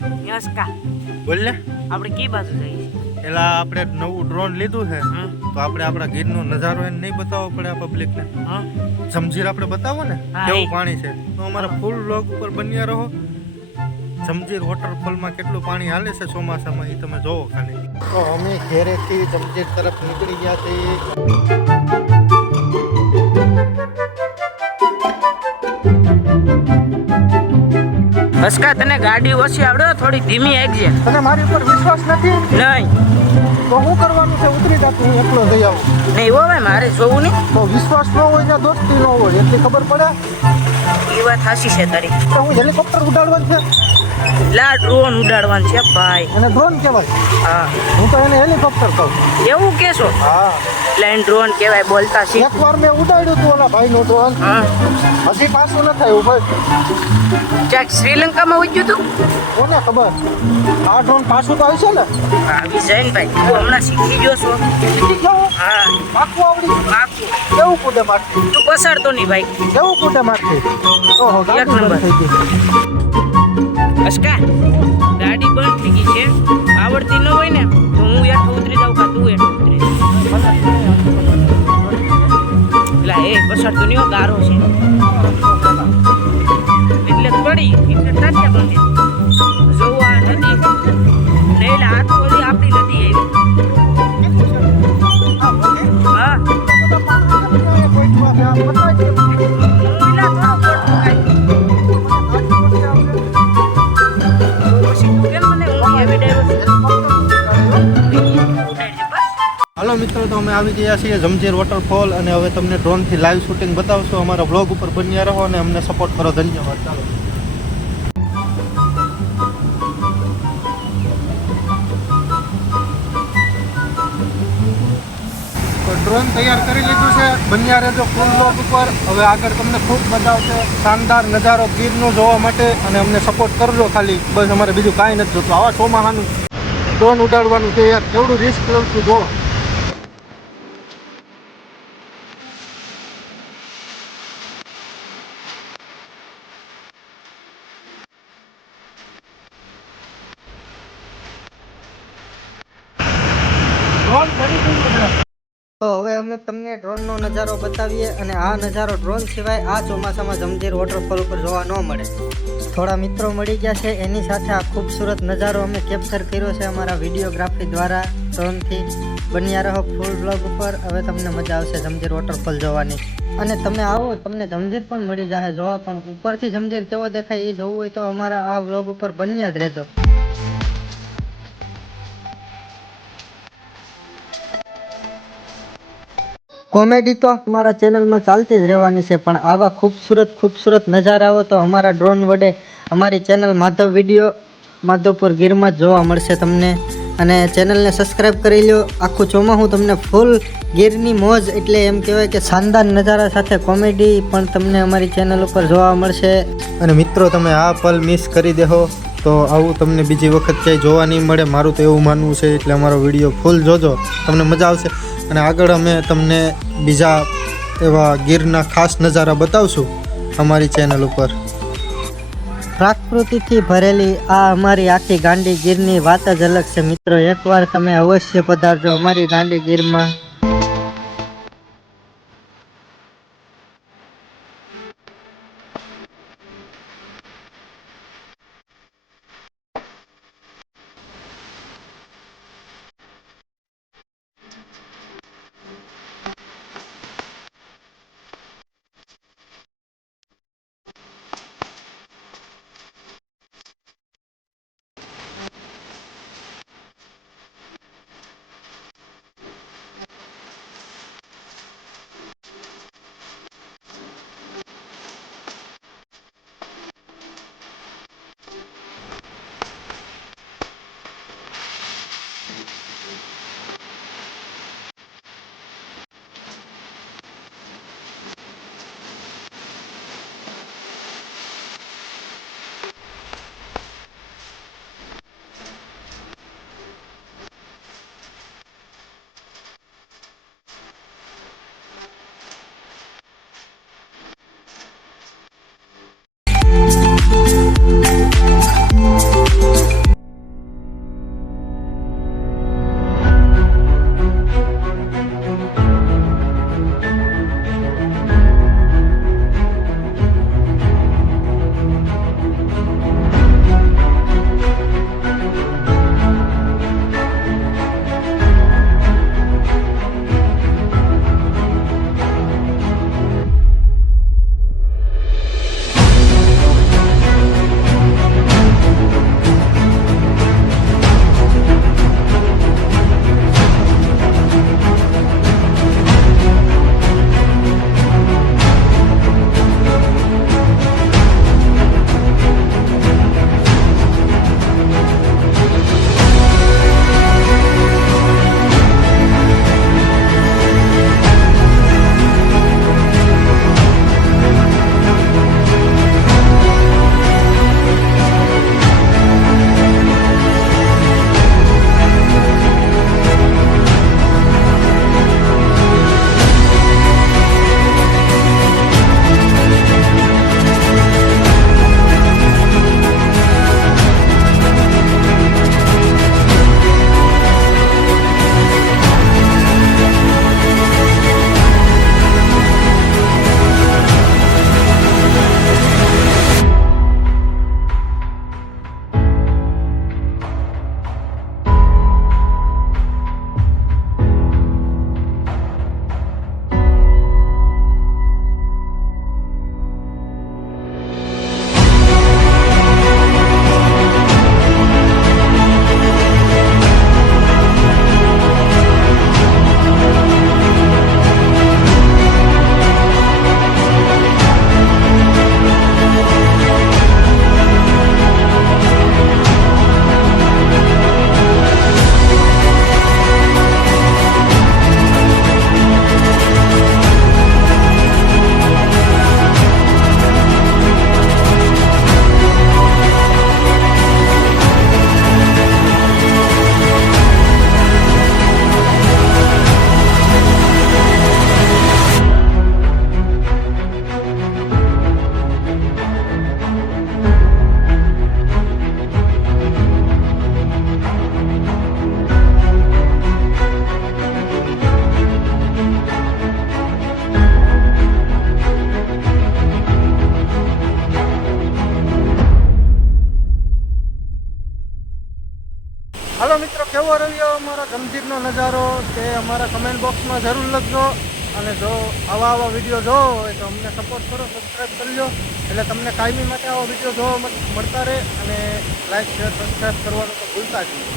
Yes કા બોલ ને. આપણે કઈ બાજુ જઈએ પેલા આપણે નવું ડ્રોન લીધું છે હા તો આપણે આપણા ગીરનો નજારો એને નહીં બતાવવો પડે આ પબ્લિકને. હા જમજીર આપણે બતાવો ને હા, કેવું એ. પાણી છે તો અમારા હા. ફૂલ વ્લોગ ઉપર બન્યા રહો. જમજીર વોટરફોલમાં કેટલું પાણી હાલે છે ચોમાસામાં એ તમે જોવો ખાલી. તો અમે ઘેરેથી જમજીર તરફ નીકળી ગયા છીએ. બસ કા તને ગાડી ઓછી આવડે થોડી ધીમી આવજે. તને મારી ઉપર વિશ્વાસ નથી નહીં તો શું કરવાનું છે? ઉતરી જા, હું એકલો જઈ આવું. નહીં હોય મારે જોવું નહીં. તો વિશ્વાસ ન હોય ને દોસ્તી ન હોય એટલી ખબર પડે. એ વાત સાચી છે તારી. તો હું હેલિકોપ્ટર ઉડાડવાનું છે લા ડ્રોન ઉડાડવાનું છે ભાઈ. એને ડ્રોન કહેવાય. હા હું તો એને હેલિકોપ્ટર કહું. એવું કેશો? હા, પ્લેન ડ્રોન કહેવાય બોલતા શીખ. એકવાર મેં ઉડાડ્યું હતું ઓલા ભાઈનું ડ્રોન. હા હજી પાછું ન થયું ભાઈ. ક્યાંક શ્રીલંકામાં ઉજ્યું તું? કોને ખબર? આ ડ્રોન પાછું તો આવશે ને. આવી જાય ને ભાઈ. તું હમણાં શીખી જોશો. શીખી ગયો? હા પાકું આવડી? પાકું. કેવું કૂદે મારથી? તું પસાડતો નહીં ભાઈ. કેવું કૂદે મારથી? ઓહો, એક ગાડી નંબર. બંધ થઈ ગઈ. અસ્કા ગાડી બંધ થઈ ગઈ છે. આવડતી ન હોય ને તો હું હેઠ ઉતરી જાઉં કા તું હેઠ ઉતરી જા. પેલા એ પસાડતો નહીં હો, ગારો છે એટલે પડી એટલે ટાટિયા બંધ. જોવું આ નદી નહીં લા, આ તો ઓલી આપણી નદી આવી. હા હાલો મિત્રો, તો અમે આવી ગયા છીએ જમજીર વોટરફોલ અને હવે તમને ડ્રોનથી લાઈવ શૂટિંગ બતાવશું. અમારા બ્લોગ ઉપર બન્યા રહો અને અમને સપોર્ટ કરો. ધન્યવાદ. ચાલો. તો ડ્રોન તૈયાર કરી લીધું છે. બન્યા રહેજો ફૂલ બ્લોગ ઉપર. હવે આગળ તમને ખૂબ મજા આવશે. શાનદાર નજારો ગીરનો જોવા માટે અને અમને સપોર્ટ કરજો ખાલી. બસ અમારે બીજું કાંઈ નથી જોતું. આવા ચોમાહાનું ડ્રોન ઉડાડવાનું છે યાર. કેવડું રિસ્ક લઉં છું જો. તો હવે અમે તમને ડ્રોનનો નજારો બતાવીએ અને આ નજારો ડ્રોન સિવાય આ ચોમાસામાં જમજીર વોટરફોલ ઉપર જોવા ન મળે. થોડા મિત્રો મળી ગયા છે, એની સાથે આ ખૂબસૂરત નજારો અમે કેપ્ચર કર્યો છે અમારા વિડીયોગ્રાફી દ્વારા ડ્રોનથી. બન્યા રહો ફૂલ બ્લોગ ઉપર. હવે તમને મજા આવશે જમજીર વોટરફોલ જોવાની. અને તમે આવો તમને જમજીર પણ મળી જશે જોવા, પણ ઉપરથી જમજીર કેવો દેખાય એ જોવું હોય તો અમારા આ બ્લોગ ઉપર બન્યા જ રહેજો. કોમેડી તો અમારા ચેનલમાં ચાલતી જ રહેવાની છે, પણ આવા ખૂબસૂરત નજારાઓ તો અમારા ડ્રોન વડે અમારી ચેનલ માધવ વિડીયો માધવપુર ગીરમાં જ જોવા મળશે તમને. અને ચેનલને સબસ્ક્રાઈબ કરી લો. આખું ચોમાસું તમને ફૂલ ગીરની મોજ એટલે એમ કહેવાય કે શાનદાર નજારા સાથે કોમેડી પણ તમને અમારી ચેનલ ઉપર જોવા મળશે. અને મિત્રો, તમે આ પલ મિસ કરી દેહો તો આવું તમને બીજી વખત ક્યાંય જોવા નહીં મળે. મારું તો એવું માનવું છે. એટલે અમારો વિડીયો ફૂલ જોજો, તમને મજા આવશે. અને આગળ અમે તમને બીજા એવા ગીરના ખાસ નજારા બતાવશું અમારી ચેનલ ઉપર. પ્રકૃતિથી ભરેલી આ અમારી આખી ગાંડી ગીરની વાત જ અલગ છે મિત્રો. એકવાર તમે અવશ્ય પધારજો અમારી ગાંડી ગીરમાં. હાલો મિત્રો, કેવો રહ્યો અમારા ગંભીરનો નજારો તે અમારા કમેન્ટ બોક્સમાં જરૂર લખજો. અને જો આવા વિડીયો જોવો હોય તો અમને સપોર્ટ કરો, સબસ્ક્રાઈબ કરજો, એટલે તમને કાયમી માટે આવા વિડીયો જોવા મળતા રહે. અને લાઈક શેર સબસ્ક્રાઈબ કરવાનું તો ભૂલતા જ નહીં.